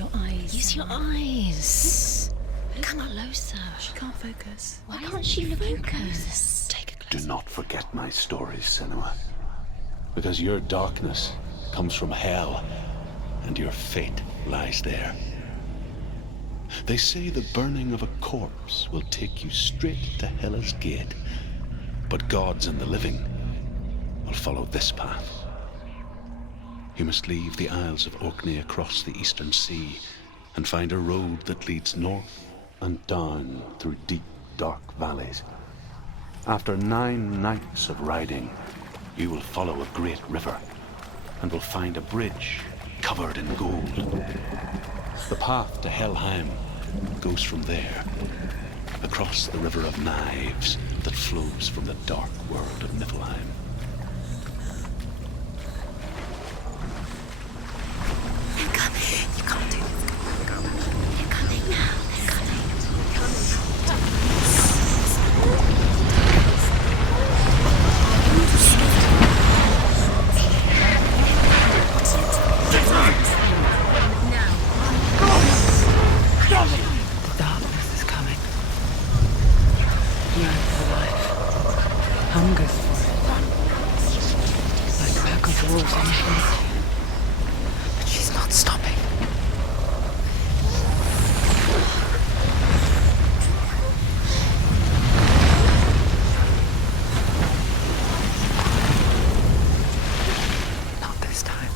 your eyes. Use your eyes. Come closer. She can't focus. Why can't she focus? Take a Do closer. not forget my stories, Senua. Because your darkness comes from hell, and your fate lies there. They say the burning of a corpse will take you straight to Hela's gate, but gods and the living will follow this path. You must leave the Isles of Orkney across the eastern sea and find a road that leads north and down through deep, dark valleys. After 9 nights of riding, you will follow a great river and will find a bridge covered in gold. The path to Helheim goes from there, across the River of Knives that flows from the dark world of Niflheim. They're coming. You can't do this. They're coming now. They're coming. The darkness is coming. Yearns for life. Hungers for it. Like a pack of wolves on a hunt. But she's not stopping. Not this time.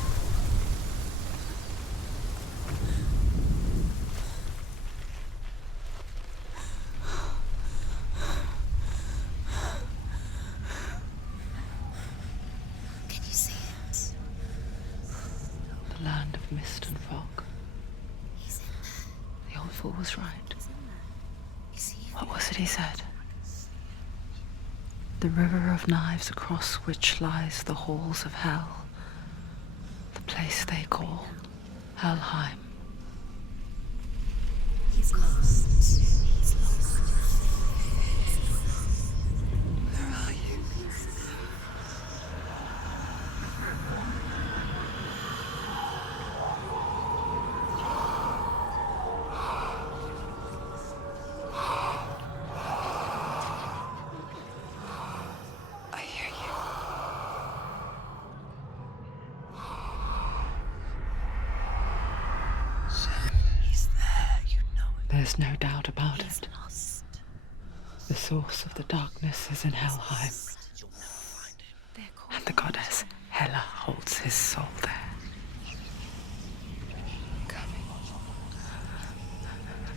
Can you see it? The land of mist and fog. He's in there. The old fool was right. You see him? What was it he said? The river of knives across which lies the halls of hell. The place they call Helheim. He's lost. He's lost. Where are you? I hear you. He's there. You know it. There's no doubt about He's it. lost. The source of the darkness is in Helheim, You'll never find him. They're called. and the goddess Hela holds his soul there. Coming.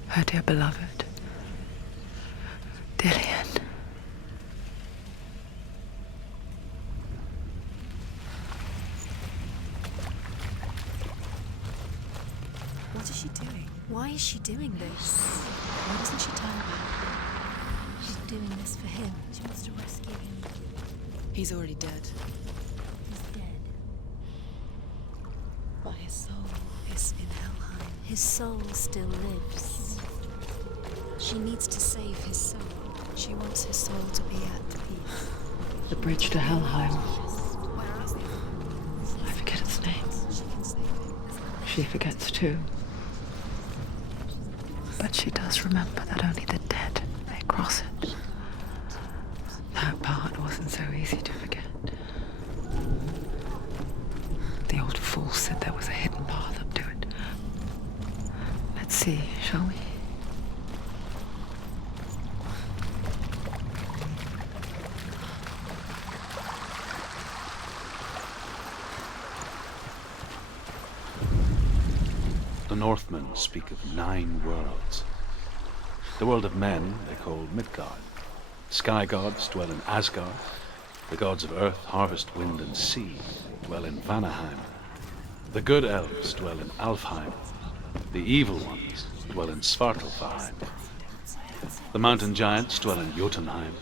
Her dear beloved, Dillian. What is she doing? Why is she doing this? Why doesn't she tell me? She's doing this for him. She wants to rescue him. He's already dead. He's dead. But his soul is in Helheim. His soul still lives. She needs to save his soul. She wants his soul to be at peace. The bridge to Helheim. Where is he? I forget its name. She can save him. She forgets too. But she does remember that only the dead may cross it. That part wasn't so easy to forget. The old fool said there was a hidden path up to it. Let's see, shall we? The Northmen speak of 9 worlds. The world of men they call Midgard. Sky gods dwell in Asgard. The gods of earth, harvest, wind, and sea dwell in Vanaheim. The good elves dwell in Alfheim. The evil ones dwell in Svartalfheim. The mountain giants dwell in Jotunheim.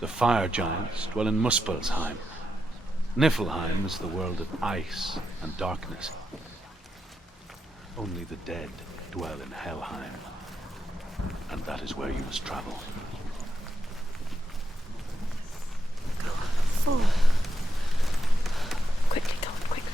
The fire giants dwell in Muspelheim. Niflheim is the world of ice and darkness. Only the dead dwell in Helheim, and that is where you must travel. Forward. Quickly, Tom, quickly.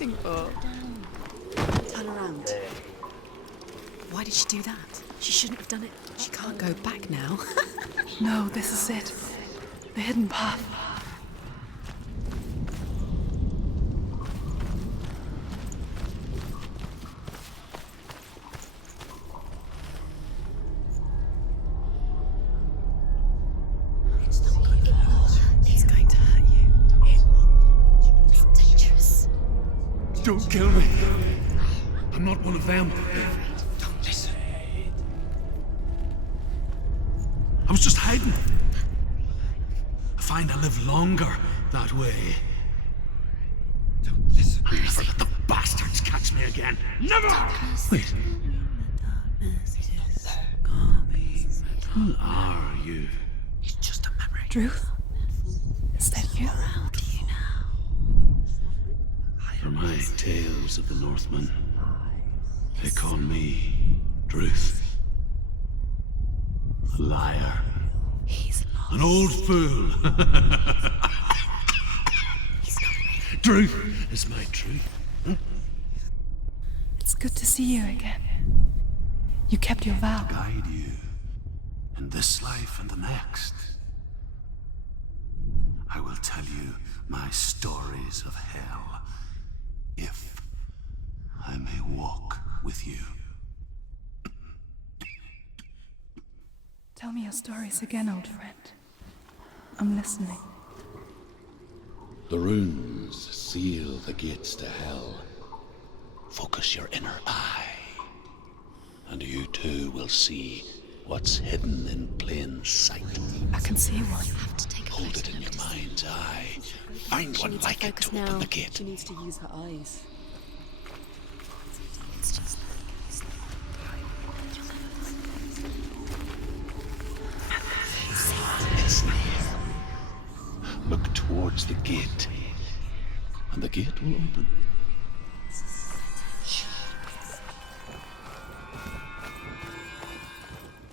waiting for? Turn around. Why did she do that? She shouldn't have done it. She can't go back now. No, this is it. The hidden path. It's not good. It's going to hurt you. It's dangerous. Don't kill me. I'm not one of them. Don't listen. I was just hiding. I find I live longer that way. Don't listen. Never let the bastards catch me again. Never! Wait. Who are you? It's just a memory. Drew? Is that you? For my tales of the Northmen, they call me Druth. A liar. He's lost. An old fool. Druth is my truth. It's good to see you again. You kept your vow. Guide you in this life and the next. I will tell you my stories of hell, if I may walk with you. Tell me your stories again, old friend. I'm listening. The runes seal the gates to hell. Focus your inner eye, and you too will see what's hidden in plain sight. I can see one. Have to take a Hold it closer in your notice. mind's eye. Find She one needs like it focus to now. open the gate. She needs to use her eyes. It's just It's near. Look towards the gate, and the gate will open.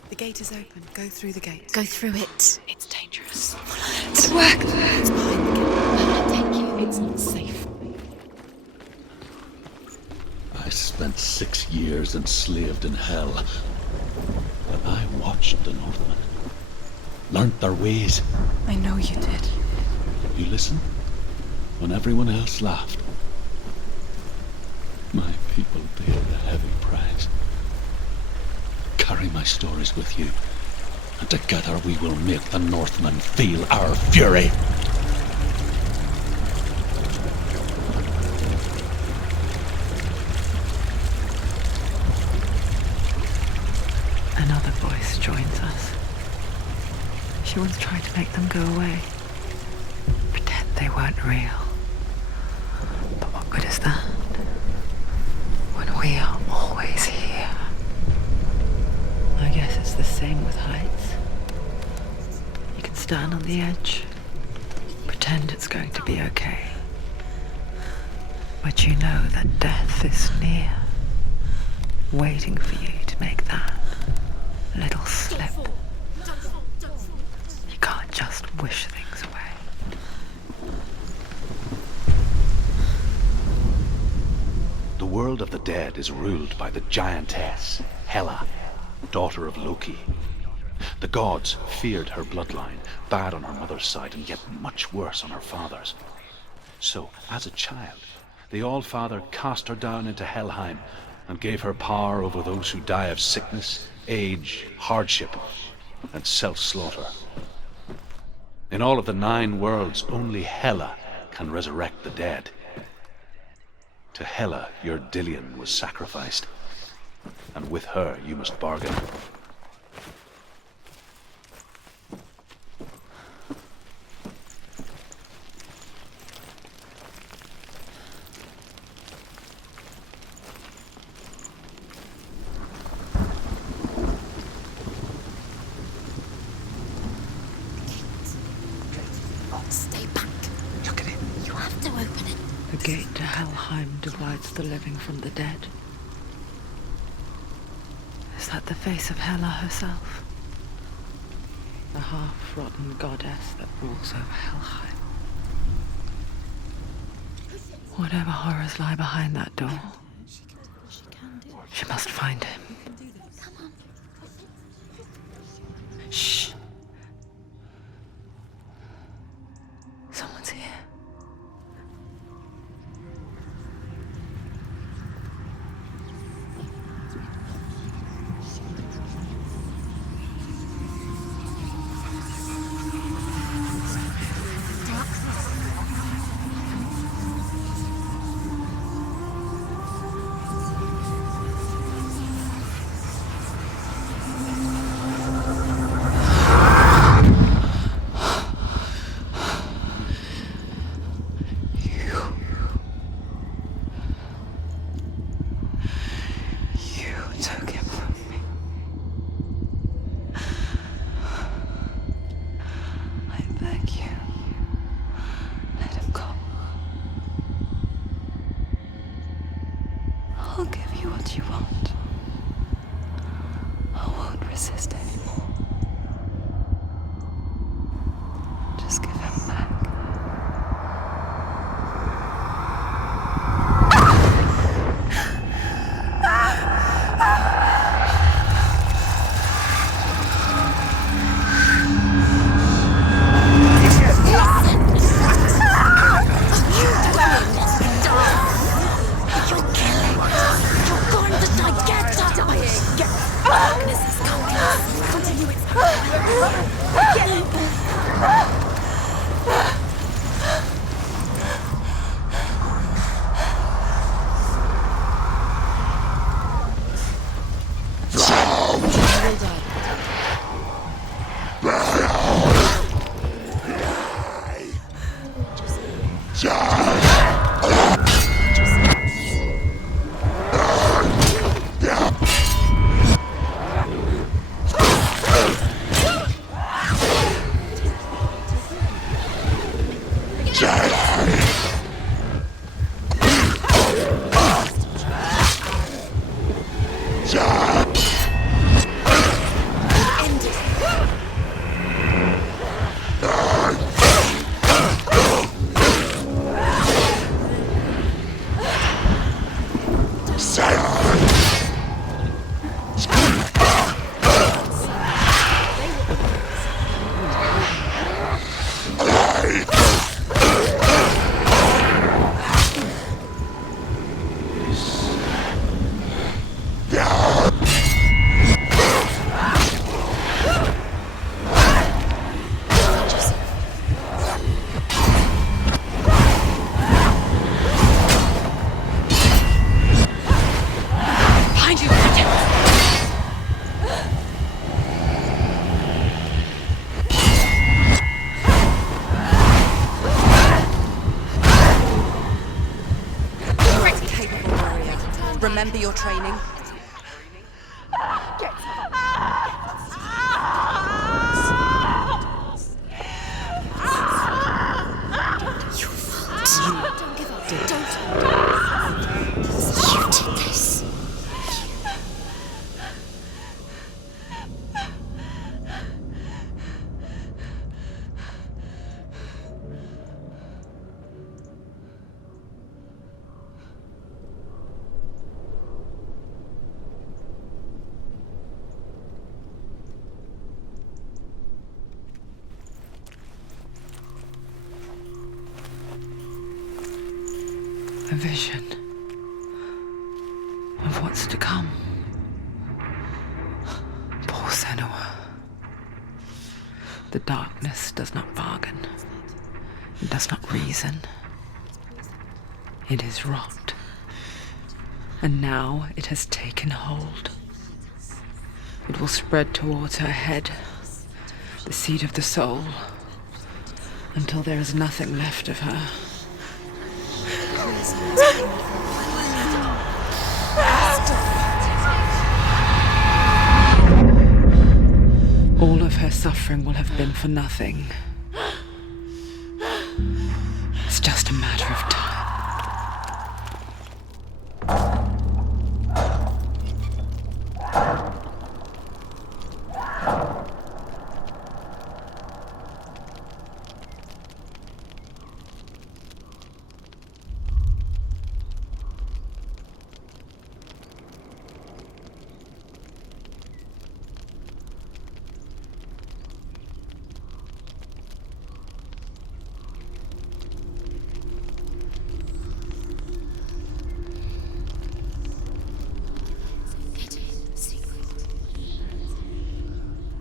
The gate is open. Go through the gate. go through it. It's dangerous. It worked! It's behind the gate. Thank you. It's not safe. I spent 6 years enslaved in hell, and I watched the Northmen, learnt their ways. I know you did. You listened when everyone else laughed. My people paid a heavy price. Carry my stories with you, and together we will make the Northmen feel our fury. Another voice joins us. She once tried to make them go away. Pretend they weren't real. But what good is that? When we are always here. I guess it's the same with heights. You can stand on the edge, pretend it's going to be okay. But you know that death is near, waiting for you to make that little slip. You can't just wish things away. The world of the dead is ruled by the giantess, Hela, daughter of Loki. The gods feared her bloodline, bad on her mother's side and yet much worse on her father's. So, as a child, the All-Father cast her down into Helheim and gave her power over those who die of sickness, age, hardship, and self-slaughter. In all of the 9 worlds, only Hela can resurrect the dead. To Hela, your Dillion was sacrificed, and with her you must bargain. Stay back. Look at it. You have to open it. The gate to Helheim divides the living from the dead. Is that the face of Hela herself? The half-rotten goddess that rules over Helheim. Whatever horrors lie behind that door, She can do it. she must find him. Shh. Someone's here. You took him from me. I beg you, let him go. I'll give you what you want. I won't resist anymore. Just give him back. Remember your training. A vision of what's to come. Poor Senua. The darkness does not bargain. It does not reason. It is rot. And now it has taken hold. It will spread towards her head, the seat of the soul, until there is nothing left of her. All of her suffering will have been for nothing. It's just a matter of time.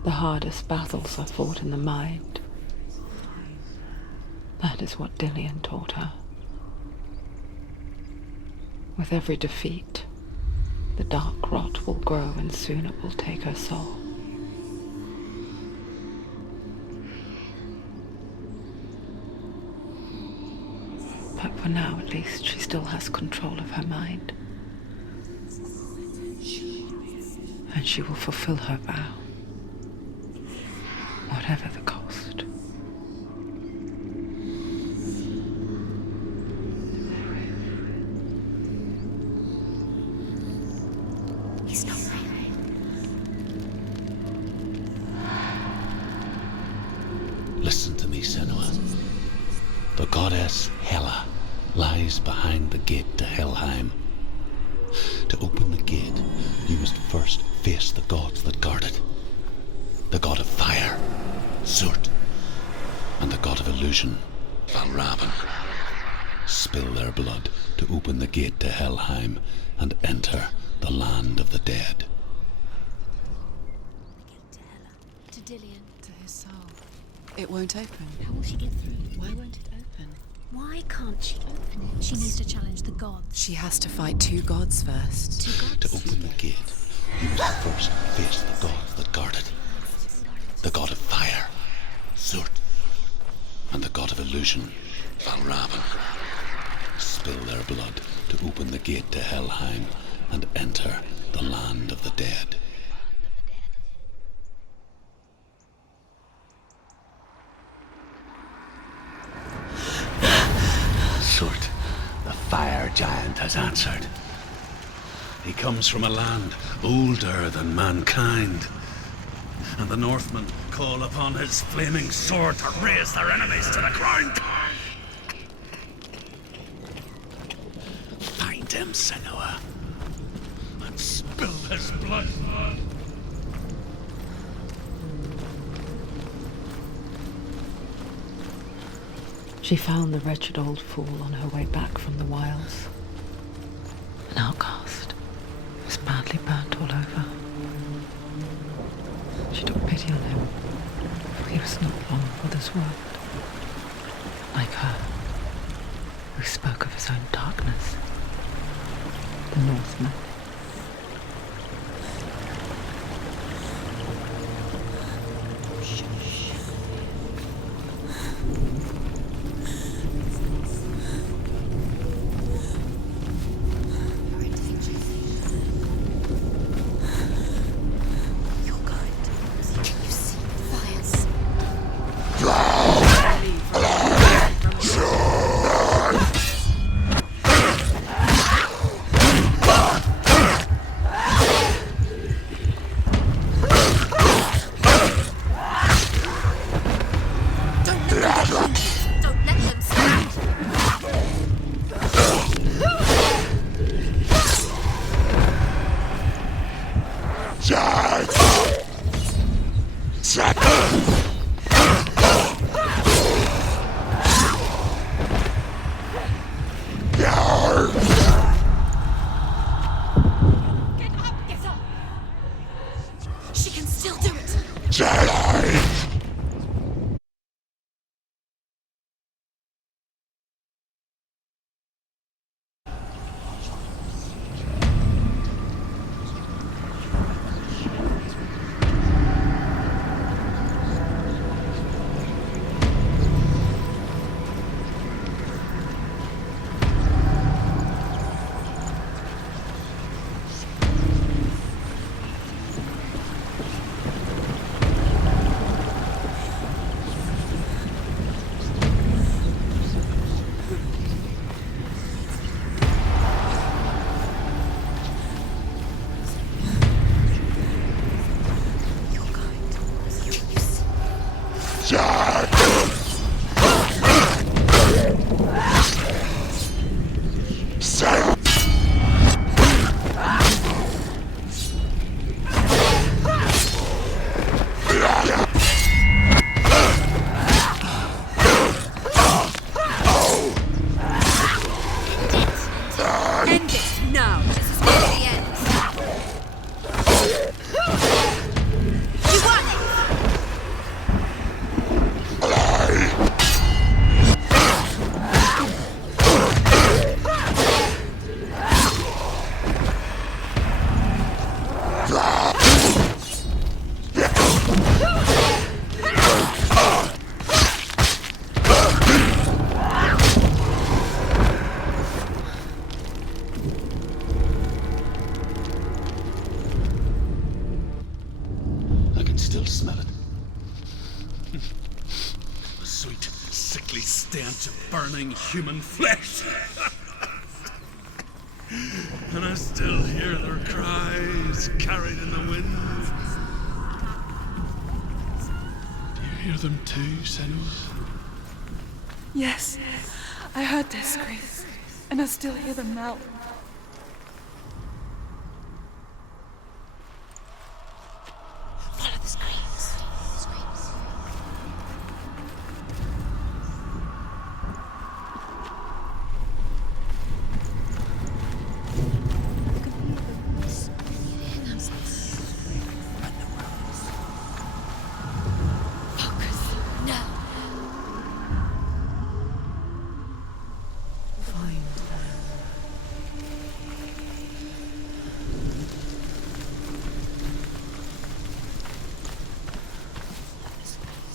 The hardest battles are fought in the mind. That is what Dillian taught her. With every defeat, the dark rot will grow and soon it will take her soul. But for now, at least, she still has control of her mind. And she will fulfill her vow, whatever the cost. He's not right. Listen to me, Senua. The goddess Hela lies behind the gate to Helheim. To open the gate, you must first face the gods that guard it. The god of fire, Surt, and the god of illusion, Valravan. Spill their blood to open the gate to Helheim and enter the land of the dead. To Hela. To Dillian. To his soul. It won't open. How will she get through? Why won't it open? Why can't she open it? She needs to challenge the gods. She has to fight 2 gods first. 2 gods. To open the gate, you must first face the gods that guard it. The god of fire, Surt, and the god of illusion, Valravan. Spill their blood to open the gate to Helheim and enter the land of the dead. Surt, the fire giant, has answered. He comes from a land older than mankind, and the Northmen call upon his flaming sword to raze their enemies to the ground. Find him, Senua, and spill his blood. She found the wretched old fool on her way back from the wilds. An outcast, who was badly burnt all over. She took pity on him, for he was not long for this world. Like her, who spoke of his own darkness. The Northman. She can still do it. I can still smell it. The sweet, sickly stench of burning human flesh. And I still hear their cries carried in the wind. Do you hear them too, Senua? Yes, I heard their screams, and I still hear them now. Follow the screams. Screams. Focus. No. Find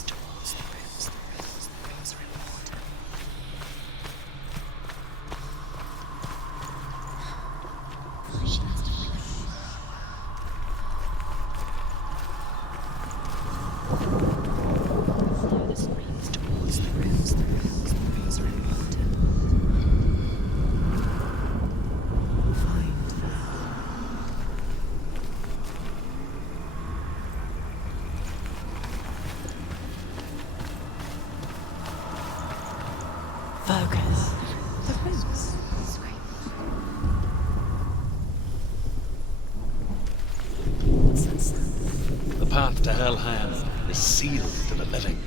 Towards the rooms. The rooms are important. She must have been follow the screams towards the rooms. The rooms are important. focus. The rooms. The path to Helheim is sealed to the living.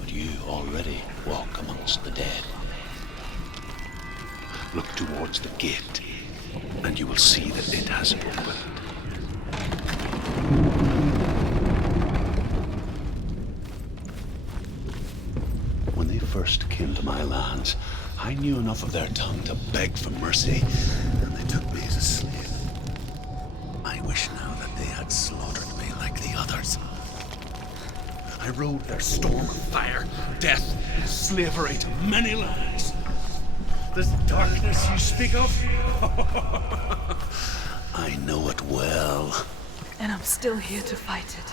But you already walk amongst the dead. Look towards the gate, and you will see that it has opened. When they first came to my lands, I knew enough of their tongue to beg for mercy, and they took me as a slave. I wish now that they had slaughtered me like the others. I rode their storm of fire, death, slavery to many lands. This darkness you speak of, I know it well. And I'm still here to fight it.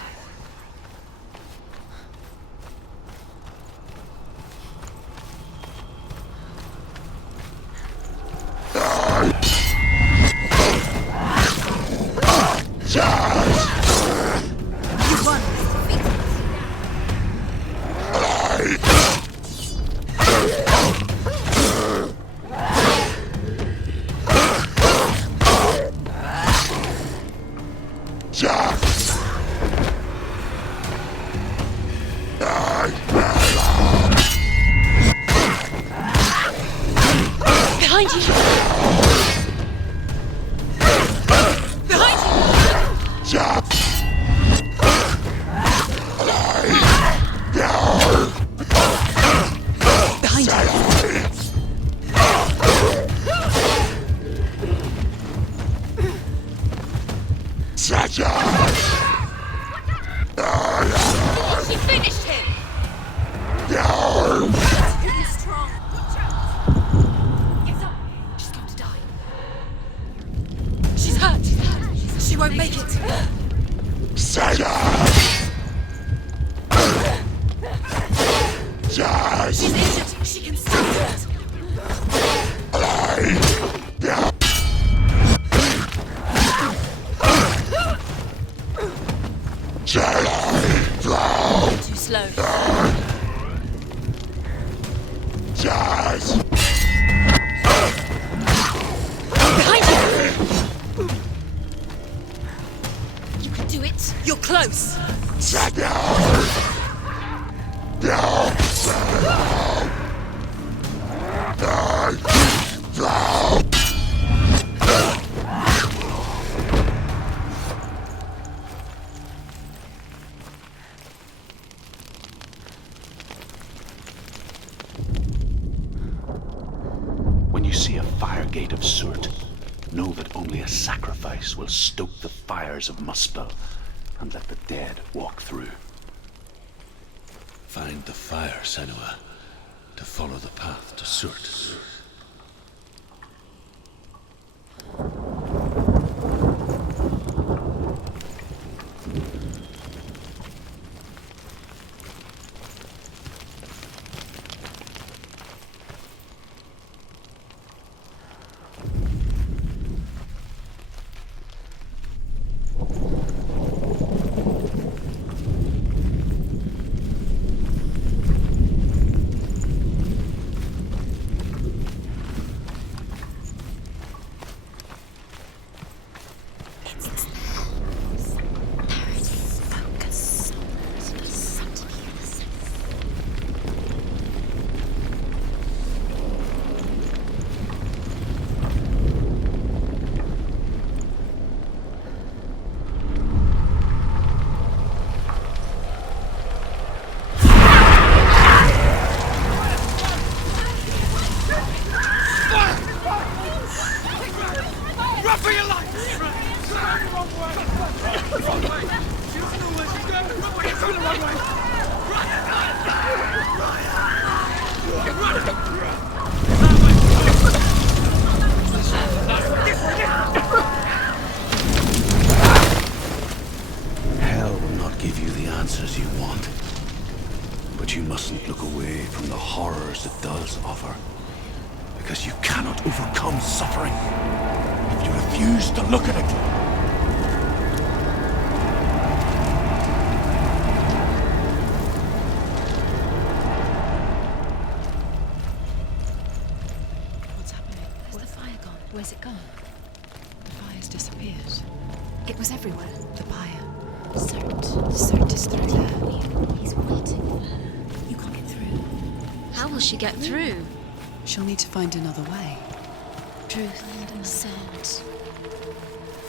Behind you! Behind you! Behind you! She finished him! He's strong. Get up! She's going to die. She's hurt! She won't make it! She's injured! She can still do it! Too slow. Behind you! You can do it. You're close. When you see a fire gate of soot, know that only a sacrifice sacrifice will stoke the fires of Muspel and let the dead walk through. Find the fire, Senua, to follow the path to Surt. Hell will not give you the answers you want. But you mustn't look away from the horrors it does offer. Because you cannot overcome suffering if you refuse to look at it. What's happening? Where's the fire gone? Where's it gone? The fire's disappeared. It was everywhere. The pyre. Surt is through there. He's waiting for her. You can't get through. How will she get through? She'll need to find another way. Truth said,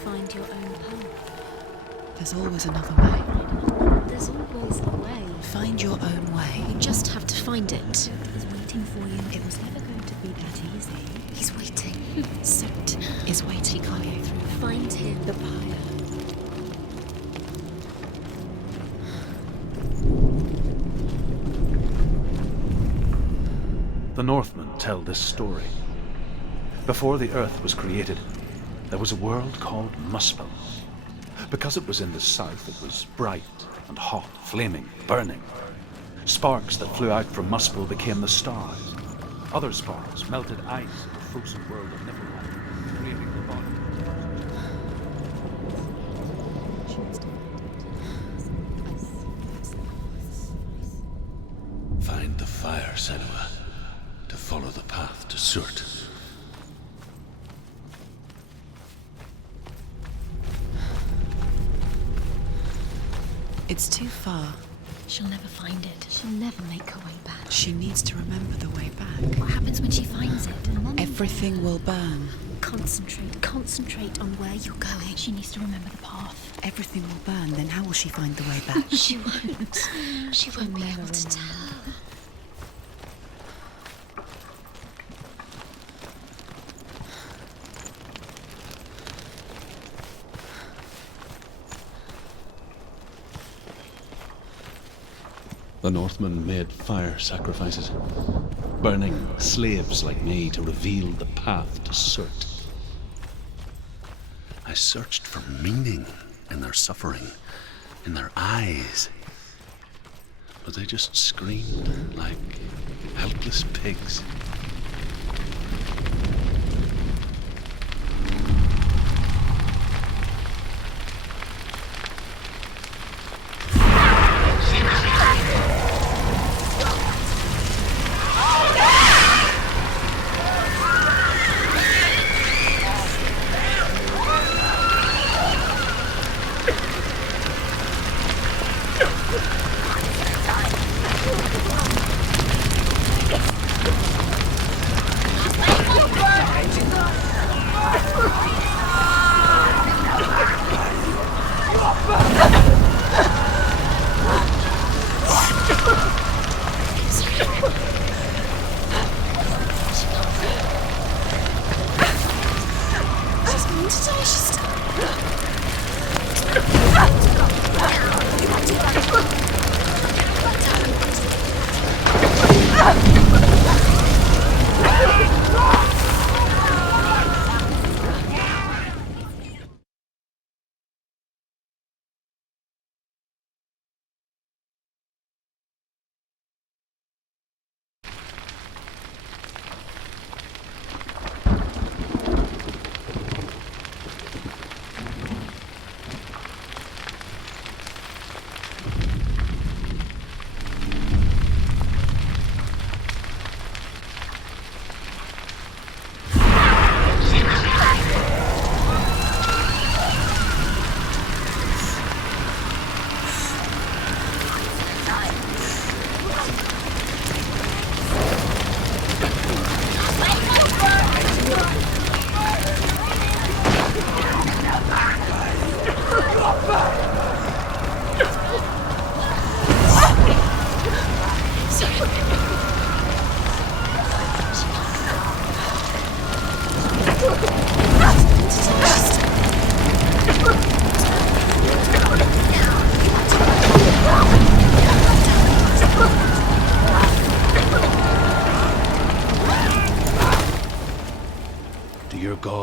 find your own path. There's always another way. There's always a way. Find your own way. You just have to find it. He's waiting for you. It was never going to be that easy. He's waiting. Surt is waiting. Can't get through. Find him. The pyre. The Northmen tell this story. Before the Earth was created, there was a world called Muspel. Because it was in the south, it was bright and hot, flaming, burning. Sparks that flew out from Muspel became the stars. Other sparks melted ice in the frozen world of Niflheim, creating the bottom. Find the fire, Senua, to follow the path to Surt. It's too far. She'll never find it. She'll never make her way back. She needs to remember the way back. What happens when she finds it? Everything will burn. Concentrate on where you're going. She needs to remember the path. Everything will burn, then how will she find the way back? She won't. She won't be able to tell. The Northmen made fire sacrifices, burning slaves like me to reveal the path to Surt. I searched for meaning in their suffering, in their eyes, but they just screamed like helpless pigs.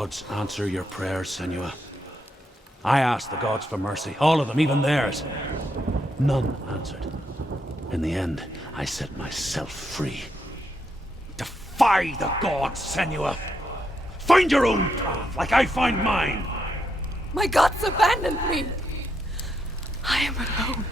gods answer your prayers, Senua. I asked the gods for mercy, all of them, even theirs. None answered. In the end, I set myself free. Defy the gods, Senua! Find your own path, like I find mine! My gods abandoned me! I am alone.